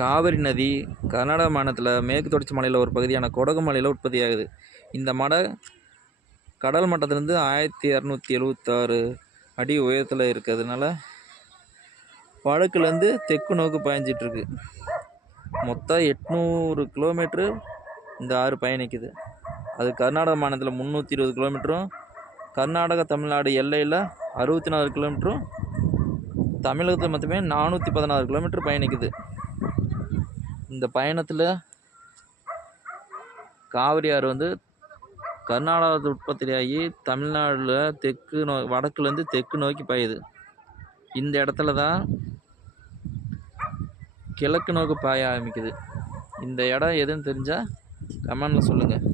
காவிரி நதி கர்நாடக மாநிலத்தில் மேற்கு தொடர்ச்சி மலையில் ஒரு பகுதியான கொடகு மலையில் உற்பத்தியாகுது. இந்த மலை கடல் மட்டத்திலிருந்து ஆயிரத்தி இரநூத்தி எழுபத்தாறு அடி உயரத்தில் இருக்கிறதுனால வடக்குலேருந்து தெற்கு நோக்கு பாய்ஞ்சிட்ருக்கு மொத்தம் எட்நூறு கிலோமீட்ரு இந்த ஆறு பயணிக்குது. அது கர்நாடக மாநிலத்தில் முந்நூற்றி இருபது கிலோமீட்டரும் கர்நாடக தமிழ்நாடு எல்லையில் அறுபத்தி நாலு கிலோமீட்டரும் தமிழகத்தில் மட்டுமே நானூற்றி பதினாறு கிலோமீட்டர் பயணிக்குது. இந்த பயணத்தில் காவிரி ஆறு வந்து கர்நாடகத்தில் உற்பத்தியாகி தமிழ்நாட்டில் தெற்கு நோ வடக்குலேருந்து தெற்கு நோக்கி பாயுது. இந்த இடத்துல தான் கிழக்கு நோக்கி பாய ஆரம்பிக்குது. இந்த இடம் எதுன்னு தெரிஞ்சால் கமெண்டில் சொல்லுங்கள்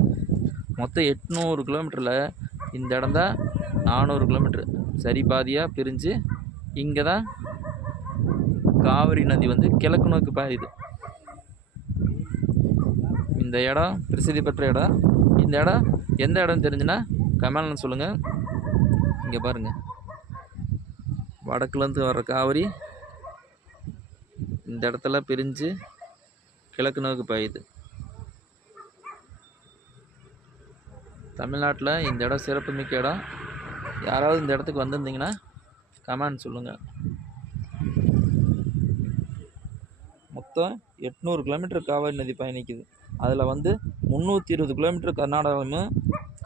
மொத்தம் எட்நூறு கிலோமீட்டரில் இந்த இடம் தான் நானூறு கிலோமீட்ரு சரி பாதியாக பிரிஞ்சு இங்கே தான் காவிரி நதி வந்து கிழக்கு நோக்கி பாயுது. இந்த இடம் பிரசித்தி பெற்ற இடம் இந்த இடம் எந்த இடம் தெரிஞ்சுன்னா கமெண்ட்னு சொல்லுங்கள் இங்கே பாருங்கள் வடக்குலேருந்து வர்ற காவிரி இந்த இடத்துல பிரிஞ்சு கிழக்கு நோக்கி பாயுது. தமிழ்நாட்டில் இந்த இடம் சிறப்புமிக்க இடம். யாராவது இந்த இடத்துக்கு வந்திருந்தீங்கன்னா கமெண்ட் சொல்லுங்கள் மொத்தம் எட்நூறு கிலோமீட்டர் காவேரி நதி பயணிக்குது. அதில் வந்து முந்நூற்றி இருபது கிலோமீட்டர் கர்நாடகமும்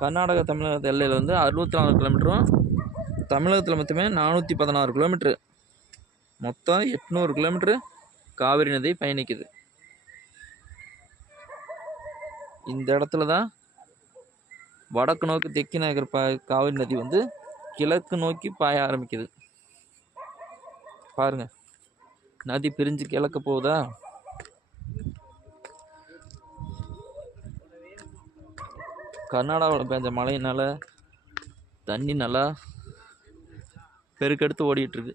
கர்நாடகா தமிழக எல்லையில் வந்து அறுபத்தி நாலு கிலோமீட்டரும் தமிழகத்தில் மட்டுமே நானூற்றி பதினாறு கிலோமீட்ரு மொத்தம் எட்நூறு கிலோமீட்ரு காவிரி நதி பயணிக்குது. இந்த இடத்துல தான் வடக்கு நோக்கி தெற்கு நகர் பா காவிரி நதி வந்து கிழக்கு நோக்கி பாய ஆரம்பிக்குது. பாருங்கள் நதி பிரிஞ்சு கிழக்க போகுதா? கர்நாடகாவில் பெஞ்ச மழையினால் தண்ணி நல்லா பெருக்கெடுத்து ஓடிட்டுருக்கு.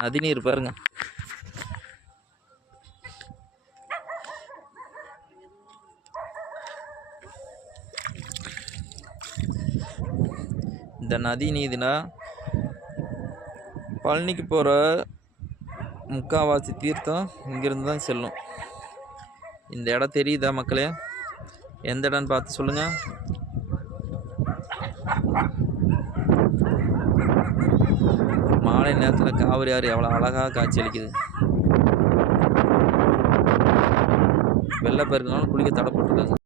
நதிநீர் பாருங்கள் இந்த நதி நீதினா பழனிக்கு போகிற முக்காவாசி தீர்த்தம் இங்கேருந்து தான் செல்லும். இந்த இடம் தெரியுதா மக்களே? எந்த இடம்னு பார்த்து சொல்லுங்கள் மாலை நேரத்தில் காவிரி ஆறு எவ்வளோ அழகாக காட்சி அளிக்குது குளிக்க தடை